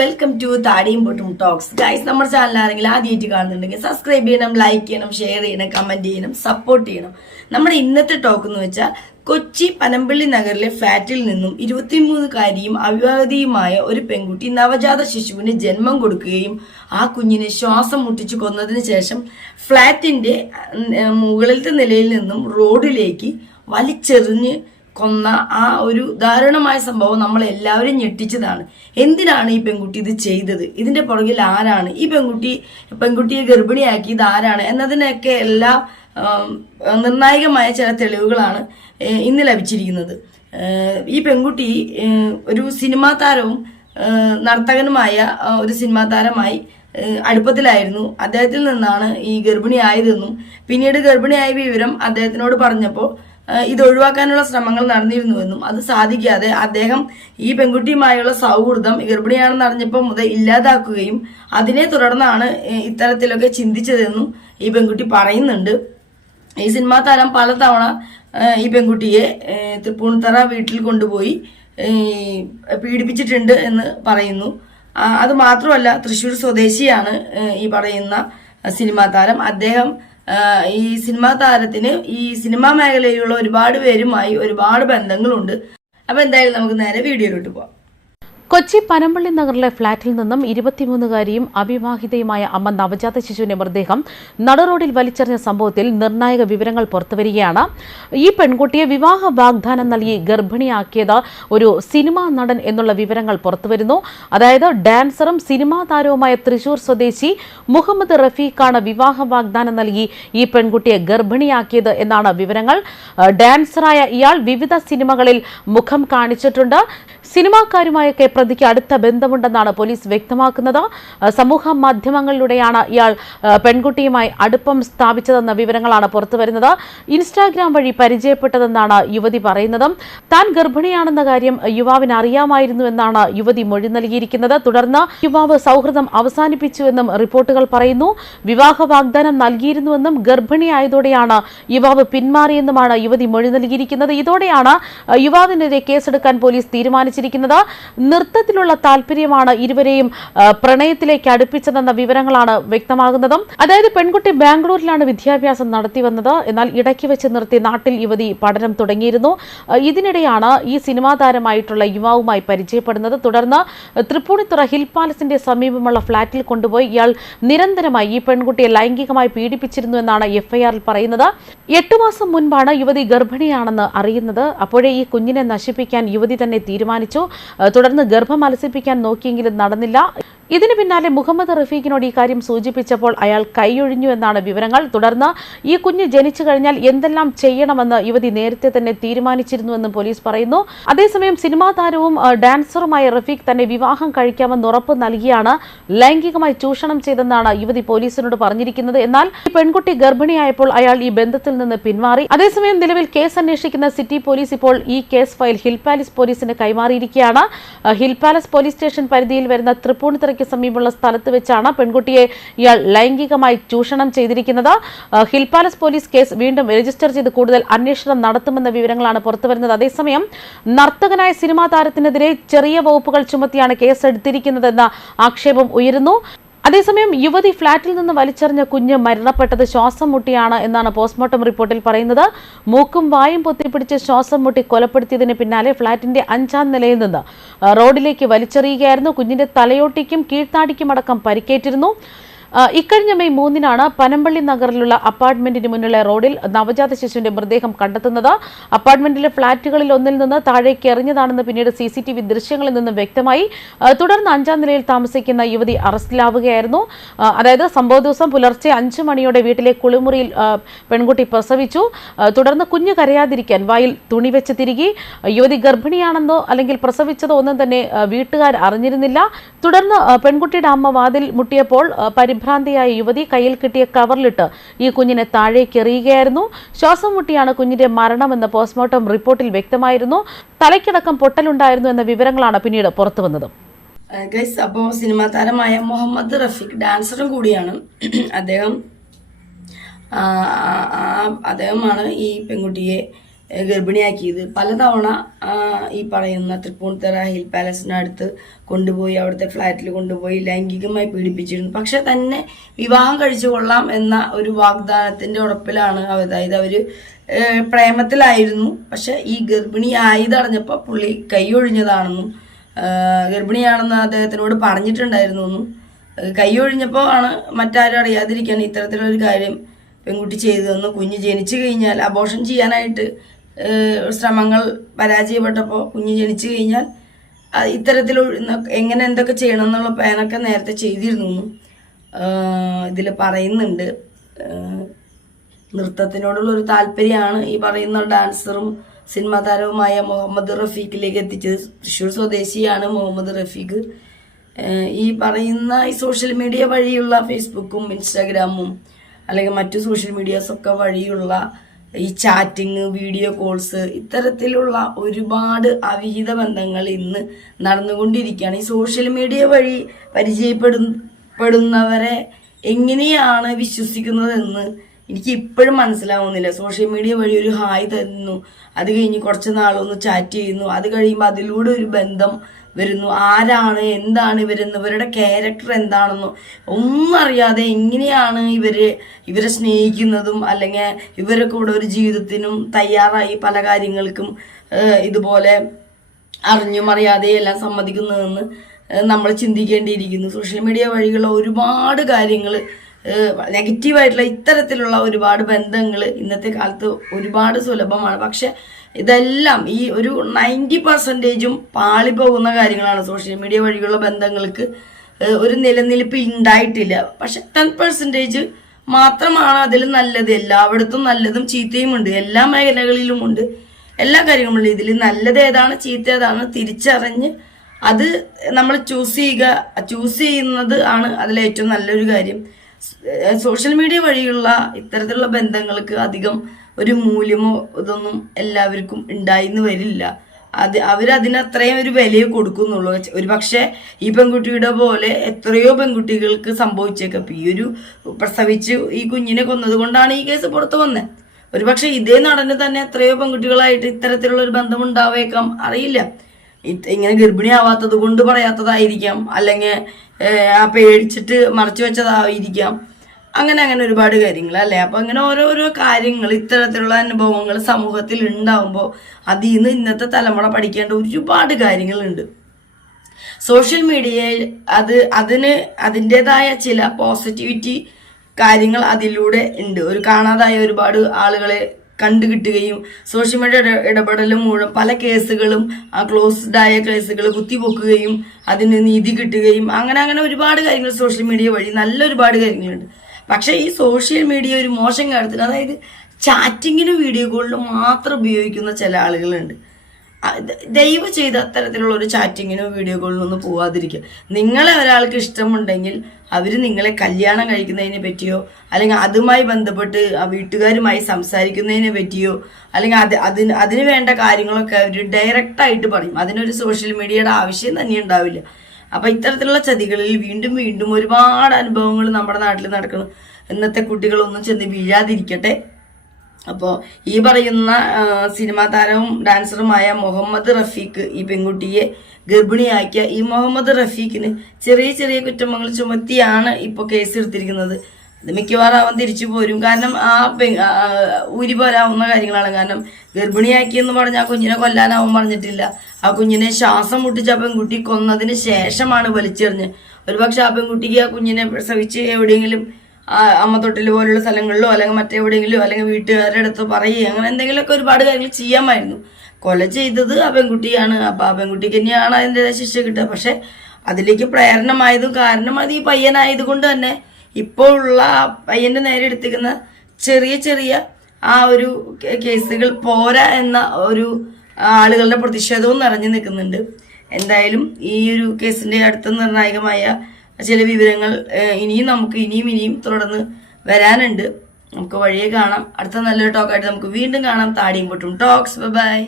Welcome to താടിയും പൊട്ടും talks guys. നമ്മുടെ ചാനൽ ആരെങ്കിലും ആദ്യമായിട്ട് കാണുന്നുണ്ടെങ്കിൽ സബ്സ്ക്രൈബ് ചെയ്യണം, ലൈക്ക് ചെയ്യണം, ഷെയർ ചെയ്യണം, കമന്റ് ചെയ്യണം, സപ്പോർട്ട് ചെയ്യണം. നമ്മുടെ ഇന്നത്തെ ടോക്ക് എന്ന് വെച്ചാൽ കൊച്ചി പനമ്പള്ളി നഗറിലെ ഫ്ലാറ്റിൽ നിന്നും 23-കാരിയും അവിവാഹിതയുമായ ഒരു പെൺകുട്ടി നവജാത ശിശുവിന് ജന്മം കൊടുക്കുകയും ആ കുഞ്ഞിനെ ശ്വാസം മുട്ടിച്ചു കൊന്നതിന് ശേഷം ഫ്ലാറ്റിന്റെ മുകളിലത്തെ നിലയിൽ നിന്നും റോഡിലേക്ക് വലിച്ചെറിഞ്ഞ് കൊന്ന ആ ഒരു ദാരുണമായ സംഭവം നമ്മൾ എല്ലാവരും ഞെട്ടിച്ചതാണ്. എന്തിനാണ് ഈ പെൺകുട്ടി ഇത് ചെയ്തത്? ഇതിന്റെ പുറകിൽ ആരാണ്? ഈ പെൺകുട്ടിയെ ഗർഭിണിയാക്കിയത് ആരാണ് എന്നതിനൊക്കെ എല്ലാ നിർണായകമായ ചില തെളിവുകളാണ് ഇന്ന് ലഭിച്ചിരിക്കുന്നത്. ഈ പെൺകുട്ടി ഒരു സിനിമാ താരവും നർത്തകനുമായ ഒരു സിനിമാ താരമായി അടുപ്പത്തിലായിരുന്നു. അദ്ദേഹത്തിൽ നിന്നാണ് ഈ ഗർഭിണിയായതെന്നും പിന്നീട് ഗർഭിണിയായ വിവരം അദ്ദേഹത്തിനോട് പറഞ്ഞപ്പോൾ ഇത് ഒഴിവാക്കാനുള്ള ശ്രമങ്ങൾ നടന്നിരുന്നുവെന്നും അത് സാധിക്കാതെ അദ്ദേഹം ഈ പെൺകുട്ടിയുമായുള്ള സൗഹൃദം ഗർഭിണിയാണെന്ന് അറിഞ്ഞപ്പോൾ മുതൽ ഇല്ലാതാക്കുകയും അതിനെ തുടർന്നാണ് ഇത്തരത്തിലൊക്കെ ചിന്തിച്ചതെന്നും ഈ പെൺകുട്ടി പറയുന്നുണ്ട്. ഈ സിനിമാ താരം പലതവണ ഈ പെൺകുട്ടിയെ തൃപ്പൂണിത്തറ വീട്ടിൽ കൊണ്ടുപോയി പീഡിപ്പിച്ചിട്ടുണ്ട് എന്ന് പറയുന്നു. അത് മാത്രമല്ല, തൃശ്ശൂർ സ്വദേശിയാണ് ഈ പറയുന്ന സിനിമാ താരം. അദ്ദേഹം ഈ സിനിമാ താരത്തിന് ഈ സിനിമാ മേഖലയിലുള്ള ഒരുപാട് പേരുമായി ഒരുപാട് ബന്ധങ്ങളുണ്ട്. അപ്പൊ എന്തായാലും നമുക്ക് നേരെ വീഡിയോയിലോട്ട് പോവാം. കൊച്ചി പനമ്പള്ളി നഗറിലെ ഫ്ളാറ്റിൽ നിന്നും 23-കാരിയും അവിവാഹിതയുമായ അമ്മ നവജാത ശിശുവിന്റെ മൃതദേഹം നടുറോഡിൽ വലിച്ചെറിഞ്ഞ സംഭവത്തിൽ നിർണായക വിവരങ്ങൾ പുറത്തുവരികയാണ്. ഈ പെൺകുട്ടിയെ വിവാഹ വാഗ്ദാനം നൽകി ഗർഭിണിയാക്കിയത് ഒരു സിനിമാ നടൻ എന്നുള്ള വിവരങ്ങൾ പുറത്തുവരുന്നു. അതായത് ഡാൻസറും സിനിമാ താരവുമായ തൃശൂർ സ്വദേശി മുഹമ്മദ് റഫീഖാണ് വിവാഹ വാഗ്ദാനം നൽകി ഈ പെൺകുട്ടിയെ ഗർഭിണിയാക്കിയത് എന്നാണ് വിവരങ്ങൾ. ഡാൻസറായ ഇയാൾ വിവിധ സിനിമകളിൽ മുഖം കാണിച്ചിട്ടുണ്ട്. സിനിമാക്കാരുമായൊക്കെ പ്രതിക്ക് അടുത്ത ബന്ധമുണ്ടെന്നാണ് പോലീസ് വ്യക്തമാക്കുന്നത്. സമൂഹ മാധ്യമങ്ങളിലൂടെയാണ് ഇയാൾ പെൺകുട്ടിയുമായി അടുപ്പം സ്ഥാപിച്ചതെന്ന വിവരങ്ങളാണ് പുറത്തുവരുന്നത്. ഇൻസ്റ്റാഗ്രാം വഴി പരിചയപ്പെട്ടതെന്നാണ് യുവതി പറയുന്നത്. താൻ ഗർഭിണിയാണെന്ന കാര്യം യുവാവിന് അറിയാമായിരുന്നുവെന്നാണ് യുവതി മൊഴി നൽകിയിരിക്കുന്നത്. തുടർന്ന് യുവാവ് സൗഹൃദം അവസാനിപ്പിച്ചുവെന്നും റിപ്പോർട്ടുകൾ പറയുന്നു. വിവാഹ വാഗ്ദാനം നൽകിയിരുന്നുവെന്നും ഗർഭിണിയായതോടെയാണ് യുവാവ് പിന്മാറിയെന്നുമാണ് യുവതി മൊഴി നൽകിയിരിക്കുന്നത്. ഇതോടെയാണ് യുവാവിനെതിരെ കേസെടുക്കാൻ പോലീസ് തീരുമാനിച്ചിരിക്കുന്നത്. നൃത്തത്തിലുള്ള താല്പര്യമാണ് ഇരുവരെയും പ്രണയത്തിലേക്ക് അടുപ്പിച്ചതെന്ന വിവരങ്ങളാണ് വ്യക്തമാകുന്നത്. അതായത് പെൺകുട്ടി ബാംഗ്ലൂരിലാണ് വിദ്യാഭ്യാസം നടത്തിവന്നത്. എന്നാൽ ഇടയ്ക്ക് വെച്ച് നിർത്തി നാട്ടിൽ യുവതി പഠനം തുടങ്ങിയിരുന്നു. ഇതിനിടെയാണ് ഈ സിനിമാ താരമായിട്ടുള്ള യുവാവുമായി പരിചയപ്പെടുന്നത്. തുടർന്ന് തൃപ്പൂണിത്തുറ ഹിൽ പാലസിന്റെ സമീപമുള്ള ഫ്ളാറ്റിൽ കൊണ്ടുപോയി ഇയാൾ നിരന്തരമായി ഈ പെൺകുട്ടിയെ ലൈംഗികമായി പീഡിപ്പിച്ചിരുന്നു എന്നാണ് എഫ്ഐആറിൽ പറയുന്നത്. 8 മാസം മുൻപാണ് യുവതി ഗർഭിണിയാണെന്ന് അറിയുന്നത്. അപ്പോഴേ ഈ കുഞ്ഞിനെ നശിപ്പിക്കാൻ യുവതി തന്നെ തീരുമാനിച്ചു. തുടർന്ന് ഗർഭം അലസിപ്പിക്കാൻ നോക്കിയെങ്കിലും നടന്നില്ല. ഇതിന് പിന്നാലെ മുഹമ്മദ് റഫീഖിനോട് ഈ കാര്യം സൂചിപ്പിച്ചപ്പോൾ അയാൾ കൈയൊഴിഞ്ഞു എന്നാണ് വിവരങ്ങൾ. തുടർന്ന് ഈ കുഞ്ഞ് ജനിച്ചു കഴിഞ്ഞാൽ എന്തെല്ലാം ചെയ്യണമെന്ന് യുവതി നേരത്തെ തന്നെ തീരുമാനിച്ചിരുന്നുവെന്നും പോലീസ് പറയുന്നു. അതേസമയം സിനിമാ താരവും ഡാൻസറുമായ റഫീഖ് തന്നെ വിവാഹം കഴിക്കാമെന്ന് ഉറപ്പ് നൽകിയാണ് ലൈംഗികമായി ചൂഷണം ചെയ്തെന്നാണ് യുവതി പോലീസിനോട് പറഞ്ഞിരിക്കുന്നത്. എന്നാൽ ഈ പെൺകുട്ടി ഗർഭിണിയായപ്പോൾ അയാൾ ഈ ബന്ധത്തിൽ നിന്ന് പിന്മാറി. അതേസമയം നിലവിൽ കേസ് അന്വേഷിക്കുന്ന സിറ്റി പോലീസ് ഇപ്പോൾ ഈ കേസ് ഫയൽ ഹിൽ പാലസ് പോലീസിന് കൈമാറിയിരിക്കുകയാണ്. ഹിൽ പാലസ് പോലീസ് സ്റ്റേഷൻ പരിധിയിൽ വരുന്ന തൃപ്പൂണിത്തുറ സമീപമുള്ള സ്ഥലത്ത് വെച്ചാണ് പെൺകുട്ടിയെ ഇയാൾ ലൈംഗികമായി ചൂഷണം ചെയ്തിരിക്കുന്നത്. ഹിൽ പാലസ് പോലീസ് കേസ് വീണ്ടും രജിസ്റ്റർ ചെയ്ത് കൂടുതൽ അന്വേഷണം നടത്തുമെന്ന വിവരങ്ങളാണ് പുറത്തുവരുന്നത്. അതേസമയം നർത്തകനായ സിനിമാ താരത്തിനെതിരെ ചെറിയ വകുപ്പുകൾ ചുമത്തിയാണ് കേസെടുത്തിരിക്കുന്നതെന്ന ആക്ഷേപം ഉയരുന്നു. അതേസമയം യുവതി ഫ്ളാറ്റിൽ നിന്ന് വലിച്ചെറിഞ്ഞ കുഞ്ഞ് മരണപ്പെട്ടത് ശ്വാസം മുട്ടിയാണ് എന്നാണ് പോസ്റ്റ്മോർട്ടം റിപ്പോർട്ടിൽ പറയുന്നത്. മൂക്കും വായും പൊത്തിപ്പിടിച്ച് ശ്വാസം മുട്ടി കൊലപ്പെടുത്തിയതിന് പിന്നാലെ ഫ്ളാറ്റിന്റെ 5ാം നിലയിൽ നിന്ന് റോഡിലേക്ക് വലിച്ചെറിയുകയായിരുന്നു. കുഞ്ഞിന്റെ തലയോട്ടിക്കും കീഴ്ത്താടിക്കുമടക്കം പരിക്കേറ്റിരുന്നു. ഇക്കഴിഞ്ഞ മെയ് 3-നാണ് പനമ്പള്ളി നഗറിലുള്ള അപ്പാർട്ട്മെന്റിന് മുന്നിലെ റോഡിൽ നവജാത ശിശുവിന്റെ മൃതദേഹം കണ്ടെത്തുന്നത്. അപ്പാർട്ട്മെന്റിലെ ഫ്ളാറ്റുകളിൽ ഒന്നിൽ നിന്ന് താഴേക്ക് എറിഞ്ഞതാണെന്ന് പിന്നീട് CCTV ദൃശ്യങ്ങളിൽ നിന്നും വ്യക്തമായി. തുടർന്ന് 5ാം നിലയിൽ താമസിക്കുന്ന യുവതി അറസ്റ്റിലാവുകയായിരുന്നു. അതായത് സംഭവ ദിവസം പുലർച്ചെ 5 മണിയോടെ വീട്ടിലെ കുളിമുറിയിൽ പെൺകുട്ടി പ്രസവിച്ചു. തുടർന്ന് കുഞ്ഞ് കരയാതിരിക്കാൻ വായിൽ തുണി വെച്ച് തിരികെ. യുവതി ഗർഭിണിയാണെന്നോ അല്ലെങ്കിൽ പ്രസവിച്ചതോ ഒന്നും തന്നെ വീട്ടുകാർ അറിഞ്ഞിരുന്നില്ല. തുടർന്ന് പെൺകുട്ടിയുടെ അമ്മ വാതിൽ മുട്ടിയപ്പോൾ പരിഭ്രാന്തിയായ യുവതി കയ്യിൽ കിട്ടിയ കവറിലിട്ട് ഈ കുഞ്ഞിനെ താഴേക്ക് എറിയുകയായിരുന്നു. ശ്വാസം മുട്ടിയാണ് കുഞ്ഞിന്റെ മരണമെന്ന് പോസ്റ്റ്മോർട്ടം റിപ്പോർട്ടിൽ വ്യക്തമായിരുന്നു. തലയ്ക്കടക്കം പൊട്ടലുണ്ടായിരുന്നു എന്ന വിവരങ്ങളാണ് പിന്നീട് പുറത്തുവന്നത്. അപ്പോൾ സിനിമാ താരമായ മുഹമ്മദ് റഫീഖ് ഡാൻസറും കൂടിയാണ്. അദ്ദേഹമാണ് ഈ പെൺകുട്ടിയെ ഗർഭിണിയാക്കിയത്. പലതവണ ഈ പറയുന്ന തൃപ്പൂണിത്തറ ഹിൽ പാലസിനടുത്ത് കൊണ്ടുപോയി അവിടുത്തെ ഫ്ലാറ്റിൽ കൊണ്ടുപോയി ലൈംഗികമായി പീഡിപ്പിച്ചിരുന്നു. പക്ഷെ തന്നെ വിവാഹം കഴിച്ചു കൊള്ളാം എന്ന ഒരു വാഗ്ദാനത്തിന്റെ ഉറപ്പിലാണ് അതായത് അവര് പ്രേമത്തിലായിരുന്നു. പക്ഷെ ഈ ഗർഭിണി ആയതറിഞ്ഞപ്പോൾ പുള്ളി കൈയൊഴിഞ്ഞതാണെന്നും ഗർഭിണിയാണെന്ന് അദ്ദേഹത്തിനോട് പറഞ്ഞിട്ടുണ്ടായിരുന്നു എന്നും കൈയൊഴിഞ്ഞപ്പോൾ ആണ് മറ്റാരും അറിയാതിരിക്കാൻ ഇത്തരത്തിലൊരു കാര്യം പെൺകുട്ടി ചെയ്തതെന്ന്. കുഞ്ഞ് ജനിച്ചു കഴിഞ്ഞാൽ അബോർഷൻ ചെയ്യാനായിട്ട് ശ്രമങ്ങൾ പരാജയപ്പെട്ടപ്പോൾ കുഞ്ഞ് ജനിച്ചു കഴിഞ്ഞാൽ ഇത്തരത്തിൽ എങ്ങനെ എന്തൊക്കെ ചെയ്യണം എന്നുള്ള പ്ലാനൊക്കെ നേരത്തെ ചെയ്തിരുന്നു ഇതിൽ പറയുന്നുണ്ട്. നൃത്തത്തിനോടുള്ള ഒരു താല്പര്യമാണ് ഈ പറയുന്ന ഡാൻസറും സിനിമാ താരവുമായ മുഹമ്മദ് റഫീഖിലേക്ക് എത്തിച്ചത്. തൃശ്ശൂർ സ്വദേശിയാണ് മുഹമ്മദ് റഫീഖ്. ഈ പറയുന്ന ഈ സോഷ്യൽ മീഡിയ വഴിയുള്ള ഫേസ്ബുക്കും ഇൻസ്റ്റാഗ്രാമും അല്ലെങ്കിൽ മറ്റു സോഷ്യൽ മീഡിയാസൊക്കെ വഴിയുള്ള ഈ ചാറ്റിങ്, വീഡിയോ കോൾസ്, ഇത്തരത്തിലുള്ള ഒരുപാട് അവിഹിത ബന്ധങ്ങൾ ഇന്ന് നടന്നുകൊണ്ടിരിക്കുകയാണ്. ഈ സോഷ്യൽ മീഡിയ വഴി പരിചയപ്പെടുന്നവരെ എങ്ങനെയാണ് വിശ്വസിക്കുന്നതെന്ന് എനിക്ക് ഇപ്പോഴും മനസ്സിലാവുന്നില്ല. സോഷ്യൽ മീഡിയ വഴി ഒരു ഹായ് തരുന്നു, അത് കഴിഞ്ഞ് കുറച്ച് നാളൊന്ന് ചാറ്റ് ചെയ്യുന്നു, അത് കഴിയുമ്പോൾ അതിലൂടെ ഒരു ബന്ധം വരുന്നു. ആരാണ്, എന്താണ് ഇവരുടെ ക്യാരക്ടർ എന്താണെന്നോ ഒന്നും അറിയാതെ എങ്ങനെയാണ് ഇവരെ സ്നേഹിക്കുന്നതും അല്ലെങ്കിൽ ഇവരെ കൂടെ ഒരു ജീവിതത്തിനും തയ്യാറായി പല കാര്യങ്ങൾക്കും ഇതുപോലെ അറിഞ്ഞും അറിയാതെ എല്ലാം സമ്മതിക്കുന്നതെന്ന് നമ്മൾ ചിന്തിക്കേണ്ടിയിരിക്കുന്നു. സോഷ്യൽ മീഡിയ വഴിയുള്ള ഒരുപാട് കാര്യങ്ങൾ നെഗറ്റീവായിട്ടുള്ള ഇത്തരത്തിലുള്ള ഒരുപാട് ബന്ധങ്ങൾ ഇന്നത്തെ കാലത്ത് ഒരുപാട് സുലഭമാണ്. പക്ഷെ ഇതെല്ലാം ഈ ഒരു 90% പാളിപ്പോകുന്ന കാര്യങ്ങളാണ്. സോഷ്യൽ മീഡിയ വഴിയുള്ള ബന്ധങ്ങൾക്ക് ഒരു നിലനിൽപ്പ് ഉണ്ടായിട്ടില്ല. പക്ഷെ 10% മാത്രമാണ് അതിൽ നല്ലത്. എല്ലായിടത്തും നല്ലതും ചീത്തയും ഉണ്ട്, എല്ലാ മേഖലകളിലും ഉണ്ട്, എല്ലാ കാര്യങ്ങളുമുണ്ട്. ഇതിൽ നല്ലത് ഏതാണ് ചീത്ത ഏതാണ് തിരിച്ചറിഞ്ഞ് അത് നമ്മൾ ചൂസ് ചെയ്യുന്നത് ആണ് അതിലേറ്റവും നല്ലൊരു കാര്യം. സോഷ്യൽ മീഡിയ വഴിയുള്ള ഇത്തരത്തിലുള്ള ബന്ധങ്ങൾക്ക് അധികം ഒരു മൂല്യമോ ഇതൊന്നും എല്ലാവർക്കും ഉണ്ടായിന്ന് വരില്ല. അവരതിന് അത്രയും ഒരു വിലയെ കൊടുക്കുന്നുള്ളൂ. ഒരു പക്ഷേ ഈ പെൺകുട്ടിയുടെ പോലെ എത്രയോ പെൺകുട്ടികൾക്ക് സംഭവിച്ചേക്കാം. ഈ ഒരു പ്രസവിച്ച് ഈ കുഞ്ഞിനെ കൊന്നത് കൊണ്ടാണ് ഈ കേസ് പുറത്തു വന്നത്. ഒരു പക്ഷെ ഇതേ നടന് തന്നെ എത്രയോ പെൺകുട്ടികളായിട്ട് ഇത്തരത്തിലുള്ള ഒരു ബന്ധം ഉണ്ടാവേക്കാം, അറിയില്ല. ഇങ്ങനെ ഗർഭിണിയാവാത്തത് കൊണ്ട് പറയാത്തതായിരിക്കാം, അല്ലെങ്കിൽ പേടിച്ചിട്ട് മറച്ചു വെച്ചതായിരിക്കാം. അങ്ങനെ ഒരുപാട് കാര്യങ്ങൾ അല്ലേ. അപ്പൊ അങ്ങനെ ഓരോരോ കാര്യങ്ങൾ ഇത്തരത്തിലുള്ള അനുഭവങ്ങൾ സമൂഹത്തിൽ ഉണ്ടാവുമ്പോൾ അതിൽ നിന്ന് ഇന്നത്തെ തലമുറ പഠിക്കേണ്ട ഒരുപാട് കാര്യങ്ങളുണ്ട്. സോഷ്യൽ മീഡിയയിൽ അതിൻ്റെതായ ചില പോസിറ്റിവിറ്റി കാര്യങ്ങൾ അതിലൂടെ ഉണ്ട്. കാണാതായ ഒരുപാട് ആളുകളെ കണ്ടുകിട്ടുകയും സോഷ്യൽ മീഡിയ ഇടപെടലും മൂലം പല കേസുകളും ക്ലോസ്ഡ് ആയ കേസുകൾ കുത്തിപ്പൊക്കുകയും അതിന് നീതി കിട്ടുകയും അങ്ങനെ ഒരുപാട് കാര്യങ്ങൾ സോഷ്യൽ മീഡിയ വഴി നല്ല ഒരുപാട് കാര്യങ്ങളുണ്ട്. പക്ഷെ ഈ സോഷ്യൽ മീഡിയ ഒരു മോശം കാര്യത്തിന്, അതായത് ചാറ്റിങ്ങിനും വീഡിയോ കോളിലും മാത്രം ഉപയോഗിക്കുന്ന ചില ആളുകളുണ്ട്. ദയവ് ചെയ്ത് അത്തരത്തിലുള്ള ഒരു ചാറ്റിങ്ങിനോ വീഡിയോ കോളിനോ ഒന്നും പോവാതിരിക്കുക. നിങ്ങളെ ഒരാൾക്ക് ഇഷ്ടമുണ്ടെങ്കിൽ അവർ നിങ്ങളെ കല്യാണം കഴിക്കുന്നതിനെ പറ്റിയോ അല്ലെങ്കിൽ അതുമായി ബന്ധപ്പെട്ട് വീട്ടുകാരുമായി സംസാരിക്കുന്നതിനെ പറ്റിയോ അല്ലെങ്കിൽ അതിന് വേണ്ട കാര്യങ്ങളൊക്കെ അവർ ഡയറക്റ്റായിട്ട് പറയും. അതിനൊരു സോഷ്യൽ മീഡിയയുടെ ആവശ്യം തന്നെ ഉണ്ടാവില്ല. അപ്പൊ ഇത്തരത്തിലുള്ള ചതികളിൽ വീണ്ടും ഒരുപാട് അനുഭവങ്ങൾ നമ്മുടെ നാട്ടിൽ നടക്കുന്നു. ഇന്നത്തെ കുട്ടികളൊന്നും ചെന്ന് വീഴാതിരിക്കട്ടെ. അപ്പോൾ ഈ പറയുന്ന സിനിമാ താരവും ഡാൻസറുമായ മുഹമ്മദ് റഫീഖ് ഈ പെൺകുട്ടിയെ ഗർഭിണിയാക്കിയ ഈ മുഹമ്മദ് റഫീഖിന് ചെറിയ കുറ്റങ്ങൾ ചുമത്തിയാണ് ഇപ്പോൾ കേസ് എടുത്തിരിക്കുന്നത്. അത് മിക്കവാറും അവൻ തിരിച്ചു പോരും. കാരണം ഊരി പോരാവുന്ന കാര്യങ്ങളാണ്. കാരണം ഗർഭിണിയാക്കിയെന്ന് പറഞ്ഞാൽ ആ കുഞ്ഞിനെ കൊല്ലാനാവും പറഞ്ഞിട്ടില്ല. ആ കുഞ്ഞിനെ ശ്വാസം മുട്ടിച്ച പെൺകുട്ടി കൊന്നതിന് ശേഷമാണ് വലിച്ചെറിഞ്ഞ്. ഒരുപക്ഷെ ആ പെൺകുട്ടിക്ക് ആ കുഞ്ഞിനെ പ്രസവിച്ച് എവിടെയെങ്കിലും അമ്മ തൊട്ടിൽ പോലുള്ള സ്ഥലങ്ങളിലോ അല്ലെങ്കിൽ മറ്റെവിടെയെങ്കിലോ അല്ലെങ്കിൽ വീട്ടുകാരുടെ അടുത്തോ പറയുക അങ്ങനെ എന്തെങ്കിലുമൊക്കെ ഒരുപാട് കാര്യങ്ങൾ ചെയ്യാമായിരുന്നു. കൊല ചെയ്തത് ആ പെൺകുട്ടിയാണ്. അപ്പൊ ആ പെൺകുട്ടിക്ക് തന്നെയാണ് അതിൻ്റെതായ ശിക്ഷ കിട്ടുക. പക്ഷെ അതിലേക്ക് പ്രേരണമായതും കാരണം അത് ഈ പയ്യനായത് കൊണ്ട് തന്നെ ഇപ്പോൾ ഉള്ള ആ പയ്യന്റെ നേരെ എടുത്തിരിക്കുന്ന ചെറിയ ആ ഒരു കേസുകൾ പോരാ എന്ന ഒരു ആളുകളുടെ പ്രതിഷേധവും നിറഞ്ഞു നിൽക്കുന്നുണ്ട്. എന്തായാലും ഈ ഒരു കേസിന്റെ അടുത്ത നിർണായകമായ ചില വിവരങ്ങൾ ഇനിയും തുടർന്ന് വരാനുണ്ട്. നമുക്ക് വഴിയെ കാണാം. അടുത്ത നല്ലൊരു ടോക്കായിട്ട് നമുക്ക് വീണ്ടും കാണാം. താടിയും പൊട്ടും ടോക്സ്. ബൈ.